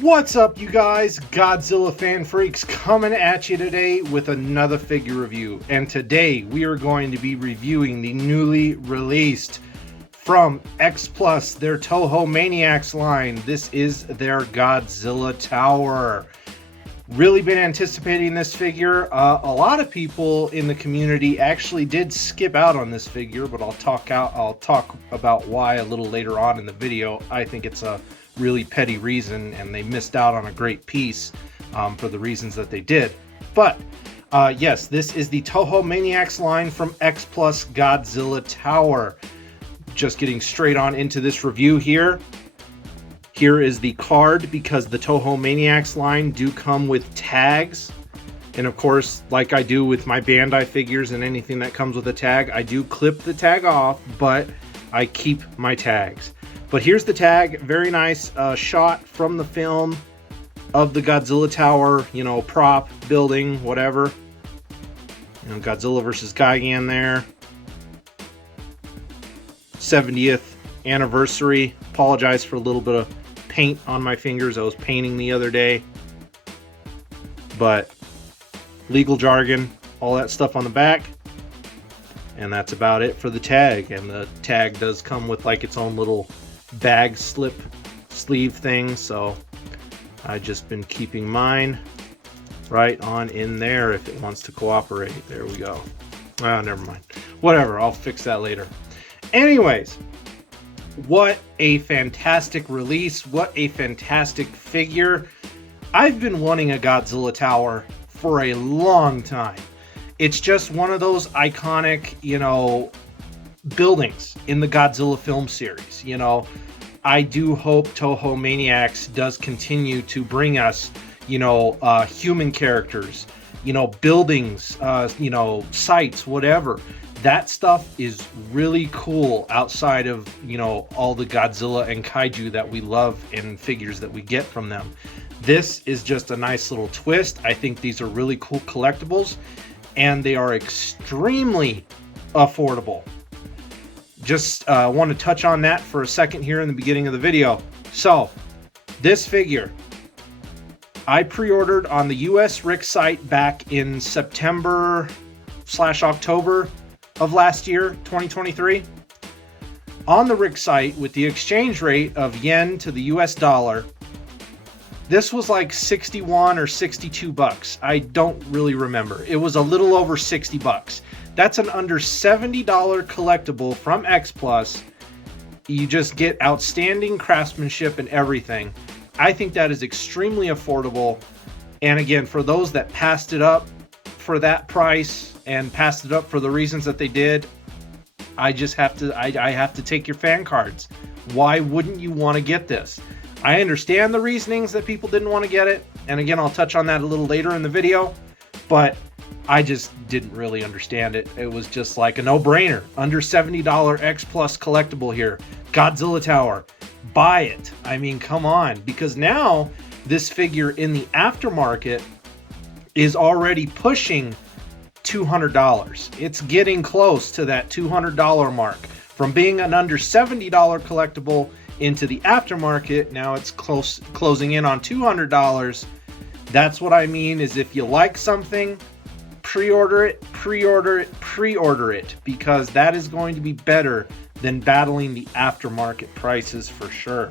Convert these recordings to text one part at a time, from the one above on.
What's up, you guys? Godzilla fan freaks coming at you today with another figure review. And today we are going to be reviewing the newly released from X-Plus, their Toho Maniacs line. This is their Godzilla Tower. Really been anticipating this figure. A lot of people in the community actually did skip out on this figure, but I'll talk about why a little later on in the video. I think it's a really petty reason, and they missed out on a great piece for the reasons that they did. But yes, this is the Toho Maniacs line from X-Plus Godzilla Tower. Just getting straight on into this review here. Here is the card, because the Toho Maniacs line do come with tags. And of course, like I do with my Bandai figures and anything that comes with a tag, I do clip the tag off, but I keep my tags. But here's the tag. Very nice shot from the film of the Godzilla Tower, you know, prop, building, whatever. You know, Godzilla versus Gigan there. 70th anniversary. Apologize for a little bit of paint on my fingers. I was painting the other day. But legal jargon, all that stuff on the back. And that's about it for the tag. And the tag does come with like its own little bag slip sleeve thing, so I've just been keeping mine right on in there if it wants to cooperate. There we go. Oh, never mind. Whatever, I'll fix that later. Anyways, what a fantastic release. What a fantastic figure. I've been wanting a Godzilla Tower for a long time. It's just one of those iconic, you know, buildings in the Godzilla film series. You know, I do hope Toho Maniacs does continue to bring us, you know, human characters, you know, buildings, you know, sites, whatever. That stuff is really cool outside of, you know, all the Godzilla and Kaiju that we love and figures that we get from them. This is just a nice little twist. I think these are really cool collectibles, and they are extremely affordable. Just want to touch on that for a second here in the beginning of the video. So, this figure, I pre-ordered on the US Rick site back in September/October of last year, 2023. On the Rick site, with the exchange rate of yen to the US dollar, this was like 61 or 62 bucks. I don't really remember. It was a little over 60 bucks. That's an under $70 collectible from X-Plus. You just get outstanding craftsmanship and everything. I think that is extremely affordable. And again, for those that passed it up for that price and passed it up for the reasons that they did, I just have to, I have to take your fan cards. Why wouldn't you want to get this? I understand the reasonings that people didn't want to get it. And again, I'll touch on that a little later in the video, but I just didn't really understand it. It was just like a no-brainer. Under $70 X-Plus collectible here. Godzilla Tower. Buy it. I mean, come on. Because now this figure in the aftermarket is already pushing $200. It's getting close to that $200 mark. From being an under $70 collectible into the aftermarket, now it's closing in on $200. That's what I mean, is if you like something, pre-order it, pre-order it, pre-order it, because that is going to be better than battling the aftermarket prices for sure.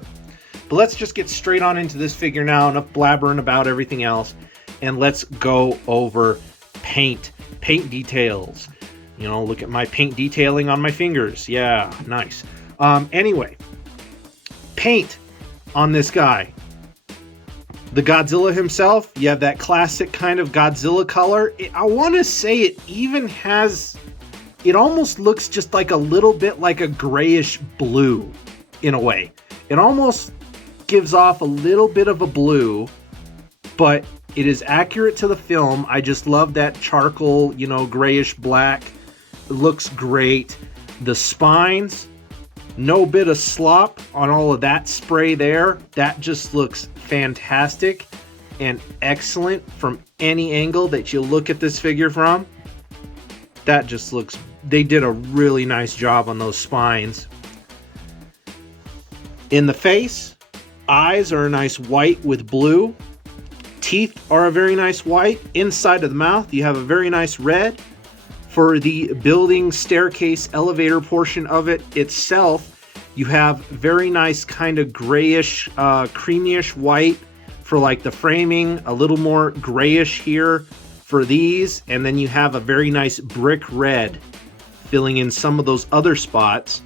But let's just get straight on into this figure now. Enough blabbering about everything else, and let's go over paint details. You know, look at my paint detailing on my fingers. Yeah, nice. Anyway, paint on this guy. The Godzilla himself, you have that classic kind of Godzilla color. I want to say it even has, it almost looks just like a little bit like a grayish blue in a way. It almost gives off a little bit of a blue, but it is accurate to the film. I just love that charcoal, you know, grayish black. It looks great. The spines, no bit of slop on all of that spray there. That just looks fantastic and excellent from any angle that you look at this figure from. That just looks, they did a really nice job on those spines. In the face, eyes are a nice white with blue. Teeth are a very nice white. Inside of the mouth, you have a very nice red. For the building staircase elevator portion of it itself, you have very nice kind of grayish, creamyish white for like the framing, a little more grayish here for these, and then you have a very nice brick red filling in some of those other spots,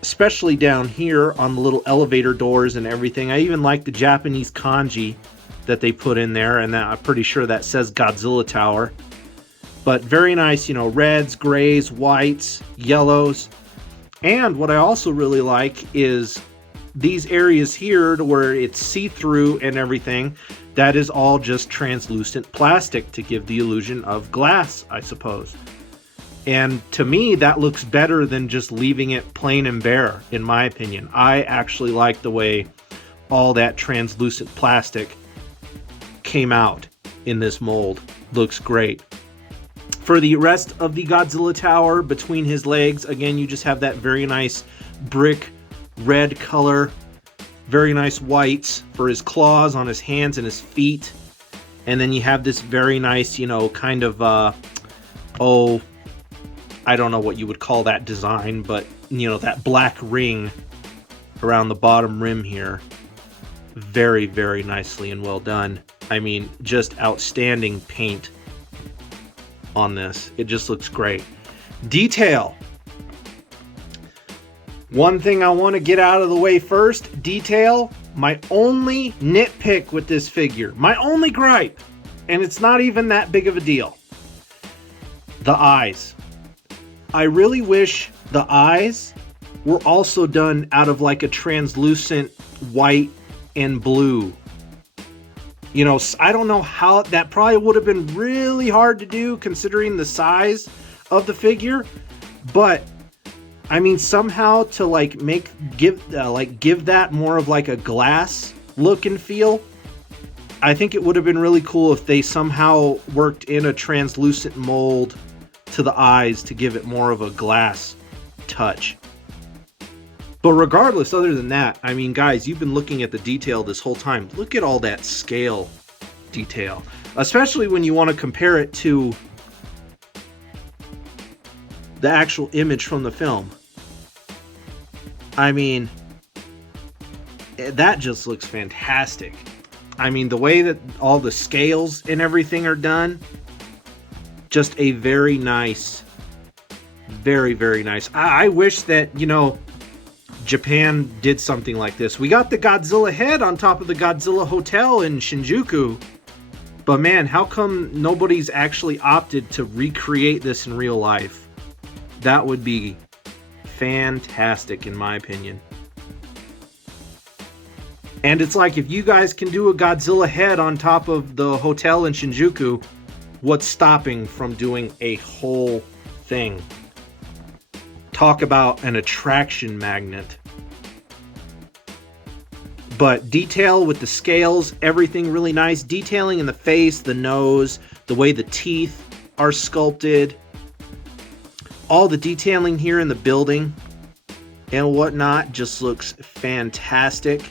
especially down here on the little elevator doors and everything. I even like the Japanese kanji that they put in there, and I'm pretty sure that says Godzilla Tower. But very nice, you know, reds, grays, whites, yellows. And what I also really like is these areas here to where it's see-through and everything. That is all just translucent plastic to give the illusion of glass, I suppose. And to me, that looks better than just leaving it plain and bare, in my opinion. I actually like the way all that translucent plastic came out in this mold. Looks great. For the rest of the Godzilla Tower, between his legs, again, you just have that very nice brick red color. Very nice whites for his claws on his hands and his feet. And then you have this very nice, you know, kind of, I don't know what you would call that design, but, you know, that black ring around the bottom rim here. Very, very nicely and well done. I mean, just outstanding paint on this. It just looks great. Detail. One thing I want to get out of the way first, detail. My only nitpick with this figure, my only gripe, and it's not even that big of a deal. The eyes. I really wish the eyes were also done out of like a translucent white and blue. You know, I don't know how, that probably would have been really hard to do considering the size of the figure, but I mean, somehow to like give that more of like a glass look and feel. I think it would have been really cool if they somehow worked in a translucent mold to the eyes to give it more of a glass touch. But regardless, other than that, I mean, guys, you've been looking at the detail this whole time. Look at all that scale detail, especially when you want to compare it to the actual image from the film. I mean, that just looks fantastic. I mean, the way that all the scales and everything are done, just a very nice, very, very nice. I wish that, you know, Japan did something like this. We got the Godzilla head on top of the Godzilla Hotel in Shinjuku, but man, how come nobody's actually opted to recreate this in real life? That would be fantastic in my opinion. And it's like, if you guys can do a Godzilla head on top of the hotel in Shinjuku, what's stopping from doing a whole thing? Talk about an attraction magnet. But detail with the scales, everything really nice. Detailing in the face, the nose, the way the teeth are sculpted. All the detailing here in the building and whatnot just looks fantastic.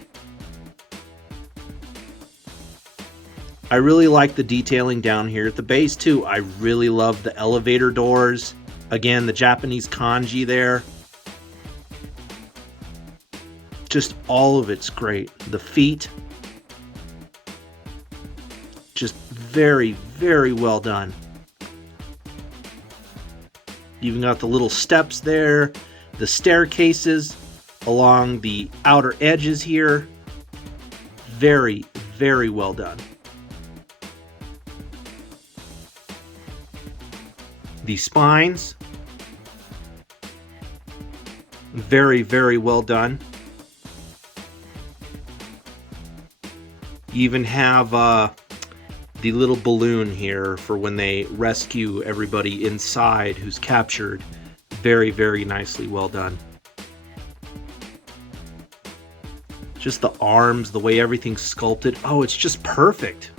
I really like the detailing down here at the base too. I really love the elevator doors. Again, the Japanese kanji there. Just all of it's great. The feet. Just very, very well done. You've got the little steps there, the staircases along the outer edges here. Very, very well done. The spines, very, very well done. You even have the little balloon here for when they rescue everybody inside who's captured. Very, very nicely well done. Just the arms, the way everything's sculpted. Oh, it's just perfect.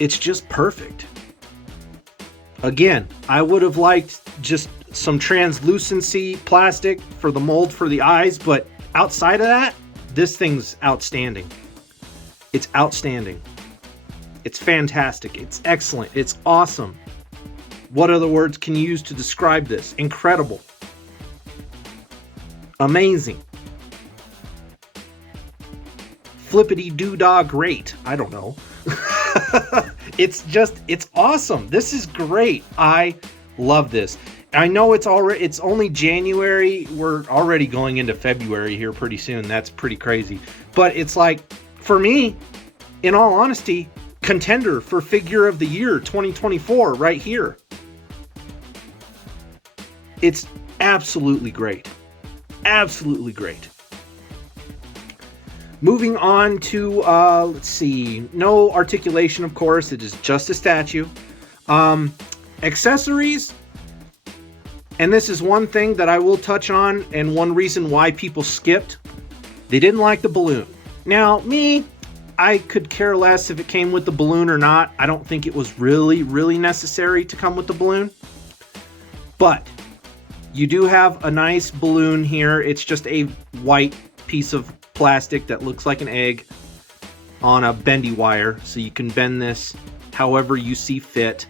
It's just perfect. Again, I would have liked just some translucency plastic for the mold for the eyes, but outside of that, This thing's outstanding. It's outstanding. It's fantastic. It's excellent. It's awesome. What other words can you use to describe this? Incredible. Amazing. Flippity-doo-dah great. I don't know. It's awesome. This is great. I love this. I know it's only January. We're already going into February here pretty soon. That's pretty crazy. But it's like, for me, in all honesty, contender for figure of the year 2024 right here. It's absolutely great. Absolutely great. Moving on to, let's see, no articulation, of course. It is just a statue. Accessories. And this is one thing that I will touch on, and one reason why people skipped. They didn't like the balloon. Now, me, I could care less if it came with the balloon or not. I don't think it was really, really necessary to come with the balloon. But you do have a nice balloon here. It's just a white piece of plastic that looks like an egg on a bendy wire. So you can bend this however you see fit.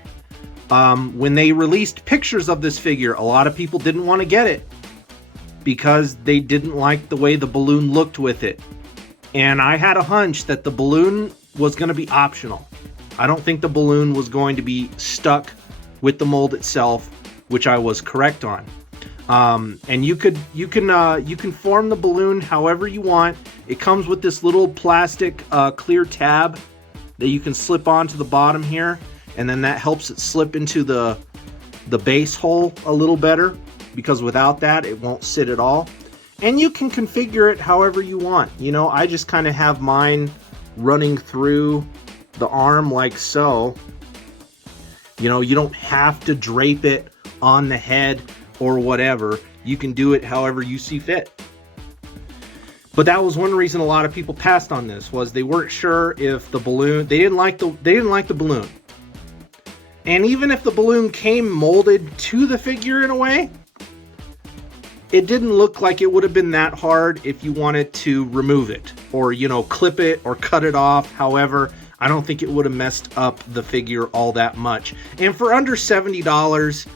When they released pictures of this figure, a lot of people didn't want to get it because they didn't like the way the balloon looked with it. And I had a hunch that the balloon was going to be optional. I don't think the balloon was going to be stuck with the mold itself, which I was correct on. And you can form the balloon however you want. It comes with this little plastic clear tab that you can slip onto the bottom here, and then that helps it slip into the base hole a little better, because without that it won't sit at all. And you can configure it however you want. You know, I just kind of have mine running through the arm like so. You know, you don't have to drape it on the head or whatever. You can do it however you see fit. But that was one reason a lot of people passed on this, was they weren't sure if the balloon, they didn't like the balloon. And even if the balloon came molded to the figure in a way, it didn't look like it would have been that hard if you wanted to remove it, or, you know, clip it or cut it off. However, I don't think it would have messed up the figure all that much. And for under $70,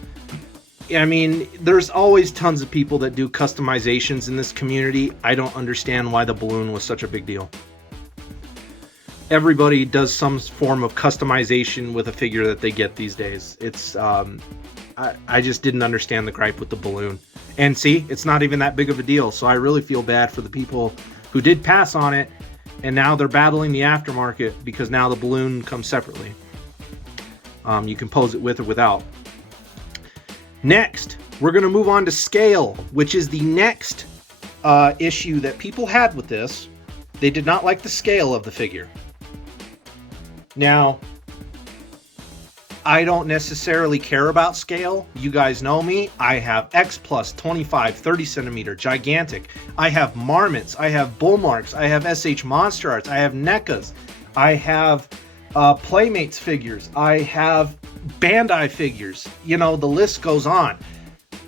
I mean, there's always tons of people that do customizations in this community. I don't understand why the balloon was such a big deal. Everybody does some form of customization with a figure that they get these days. It's, I just didn't understand the gripe with the balloon. And see, it's not even that big of a deal. So I really feel bad for the people who did pass on it, and now they're battling the aftermarket because now the balloon comes separately. You can pose it with or without. Next, we're going to move on to scale, which is the next issue that people had with this. They did not like the scale of the figure. Now, I don't necessarily care about scale. You guys know me. I have X-Plus 25, 30 centimeter, gigantic. I have Marmots. I have Bullmarks. I have SH Monster Arts. I have NECAs. I have Playmates figures. I have Bandai figures. You know, the list goes on.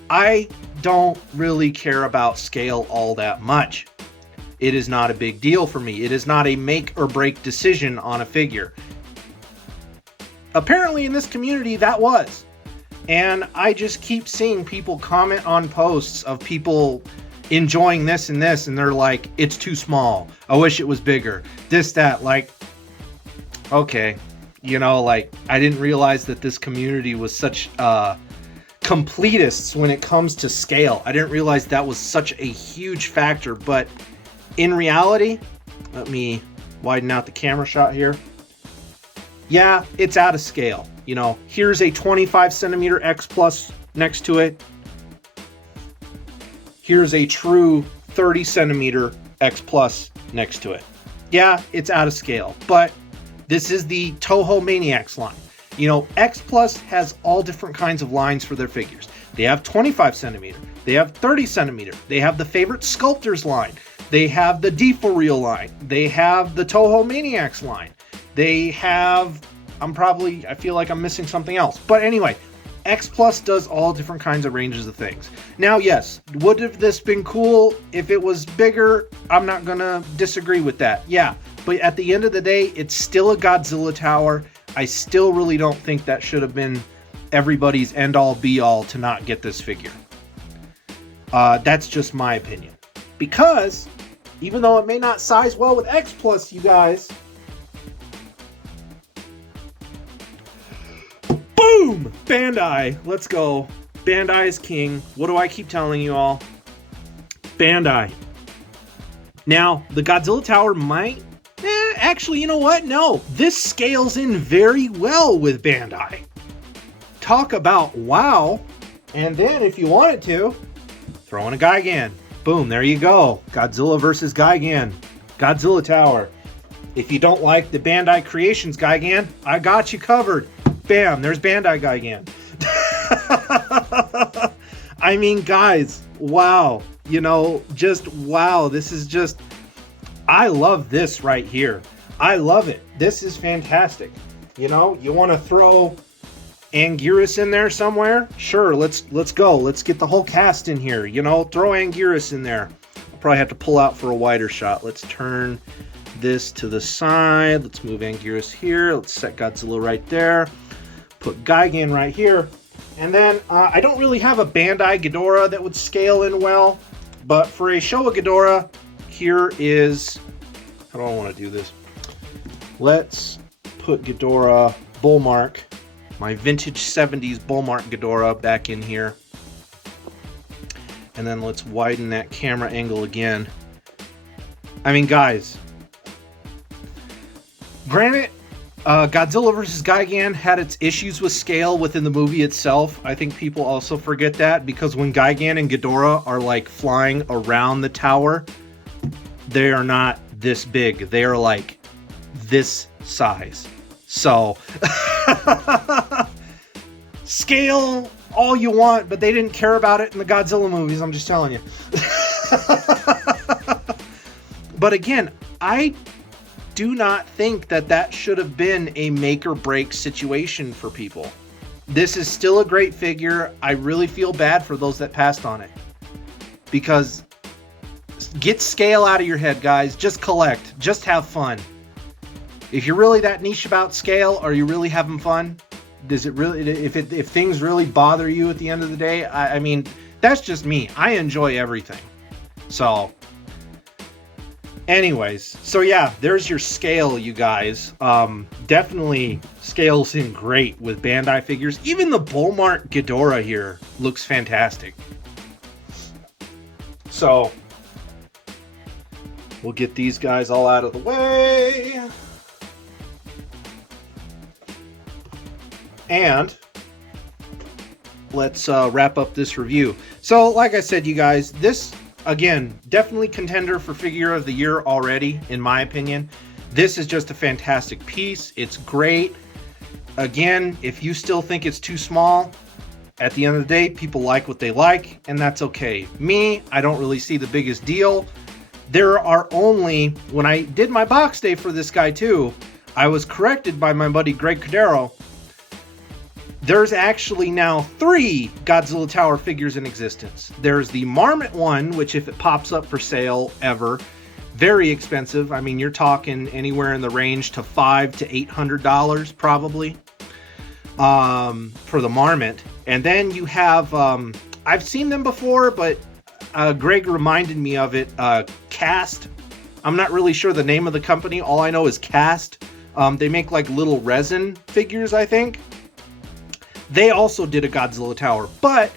I don't really care about scale all that much. It is not a big deal for me. It is not a make or break decision on a figure. Apparently in this community that was. And I just keep seeing people comment on posts of people enjoying this and this, and they're like, it's too small. I wish it was bigger. This, that, like, okay. You know, like, I didn't realize that this community was such completists when it comes to scale. I didn't realize that was such a huge factor, but in reality, let me widen out the camera shot here. Yeah, it's out of scale. You know, here's a 25 centimeter X-Plus next to it. Here's a true 30 centimeter X-Plus next to it. Yeah, it's out of scale, but this is the Toho Maniacs line. You know, X-Plus has all different kinds of lines for their figures. They have 25 centimeter. They have 30 centimeter. They have the Favorite Sculptors line. They have the D4Real line. They have the Toho Maniacs line. They have, I feel like I'm missing something else. But anyway, X Plus does all different kinds of ranges of things. Now, yes, would have this been cool if it was bigger? I'm not gonna disagree with that. Yeah, but at the end of the day, it's still a Godzilla Tower. I still really don't think that should have been everybody's end-all be-all to not get this figure. That's just my opinion. Because, even though it may not size well with X Plus, you guys... Boom! Bandai. Let's go. Bandai is king. What do I keep telling you all? Bandai. Now, the Godzilla Tower might... actually, you know what? No. This scales in very well with Bandai. Talk about wow. And then, if you wanted to, throw in a Gigan. Boom, there you go. Godzilla versus Gigan. Godzilla Tower. If you don't like the Bandai Creations Gigan, I got you covered. Bam, there's Bandai Gigan. I mean, guys, wow. You know, just wow. This is just... I love this right here. I love it. This is fantastic. You know, you want to throw Anguirus in there somewhere? Sure, let's go. Let's get the whole cast in here. You know, throw Anguirus in there. I'll probably have to pull out for a wider shot. Let's turn this to the side. Let's move Anguirus here. Let's set Godzilla right there. Put Gigan right here. And then I don't really have a Bandai Ghidorah that would scale in well. But for a Showa Ghidorah, here is... How do I want to do this? Let's put Ghidorah Bullmark, my vintage 70s Bullmark Ghidorah, back in here. And then let's widen that camera angle again. I mean, guys, granted, Godzilla vs. Gigan had its issues with scale within the movie itself. I think people also forget that, because when Gigan and Ghidorah are like flying around the tower, they are not this big. They are like this size. So, scale all you want, but they didn't care about it in the Godzilla movies, I'm just telling you. But again, I do not think that that should have been a make or break situation for people. This is still a great figure. I really feel bad for those that passed on it, because get scale out of your head, guys. Just collect. Just have fun. If you're really that niche about scale, are you really having fun? Does it really, if things really bother you at the end of the day? I mean, that's just me. I enjoy everything. So, anyways, so yeah, there's your scale, you guys. Definitely scales in great with Bandai figures. Even the Bullmark Ghidorah here looks fantastic. So, we'll get these guys all out of the way. And let's wrap up this review. So, like I said, you guys, this, again, definitely contender for Figure of the Year already, in my opinion. This is just a fantastic piece. It's great. Again, if you still think it's too small, at the end of the day, people like what they like, and that's okay. Me, I don't really see the biggest deal. There are only, when I did my box day for this guy too, I was corrected by my buddy Greg Cordero. There's actually now 3 Godzilla Tower figures in existence. There's the Marmot one, which if it pops up for sale ever, very expensive. I mean, you're talking anywhere in the range to $500 to $800 probably for the Marmot. And then you have, I've seen them before, but Greg reminded me of it, Cast. I'm not really sure the name of the company. All I know is Cast. They make like little resin figures, I think. They also did a Godzilla Tower, but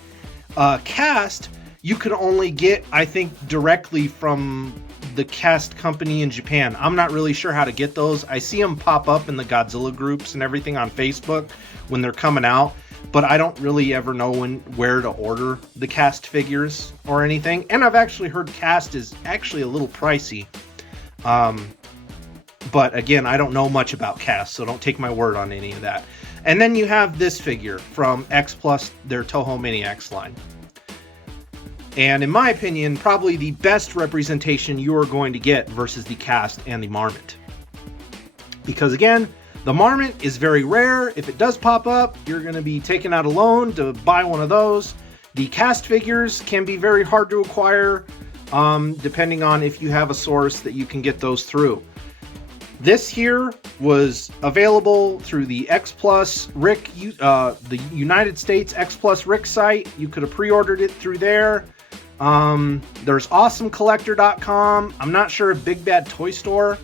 Cast, you can only get, I think, directly from the Cast company in Japan. I'm not really sure how to get those. I see them pop up in the Godzilla groups and everything on Facebook when they're coming out, but I don't really ever know where to order the Cast figures or anything. And I've actually heard Cast is actually a little pricey. But again, I don't know much about Cast, so don't take my word on any of that. And then you have this figure from X-Plus, their Toho Maniacs line. And in my opinion, probably the best representation you are going to get versus the Cast and the Marmot. Because again, The Marmot is very rare. If it does pop up, you're going to be taking out a loan to buy one of those. The cast figures can be very hard to acquire, depending on if you have a source that you can get those through. This here was available through the X-Plus Rick, the United States X-Plus Rick site. You could have pre-ordered it through there. There's awesomecollector.com. I'm not sure if Big Bad Toy Store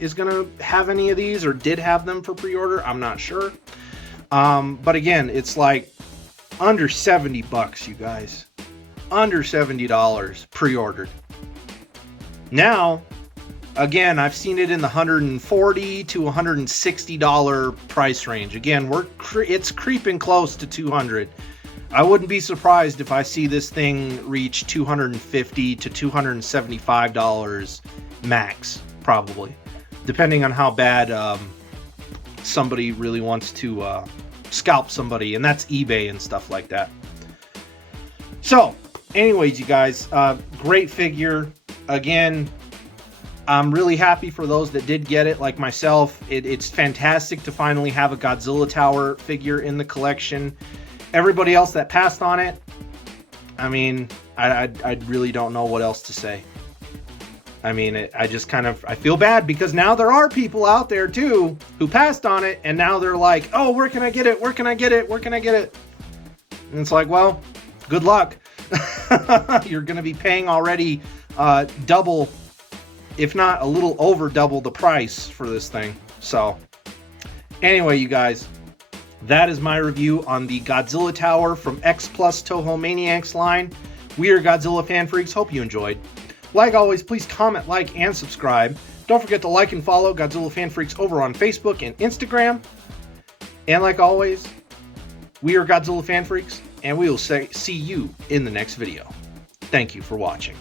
is going to have any of these or did have them for pre-order. I'm not sure. But again, it's like under 70 bucks, you guys. Under $70 pre-ordered. Now, again, I've seen it in the $140 to $160 price range. Again, it's creeping close to $200. I wouldn't be surprised if I see this thing reach $250 to $275 max, probably, depending on how bad somebody really wants to scalp somebody, and that's eBay and stuff like that. So, anyways, you guys, great figure. Again, I'm really happy for those that did get it, like myself. It's fantastic to finally have a Godzilla Tower figure in the collection. Everybody else that passed on it, I mean, I really don't know what else to say. I mean, I just kind of, I feel bad because now there are people out there too who passed on it, and now they're like, oh, where can I get it? Where can I get it? Where can I get it? And it's like, well, good luck. You're going to be paying already double, if not a little over double the price for this thing. So anyway, you guys, that is my review on the Godzilla Tower from X-Plus Toho Maniacs line. We are Godzilla fan freaks. Hope you enjoyed. Like always, please comment, like, and subscribe. Don't forget to like and follow Godzilla Fan Freaks over on Facebook and Instagram. And like always, we are Godzilla Fan Freaks, and we will see you in the next video. Thank you for watching.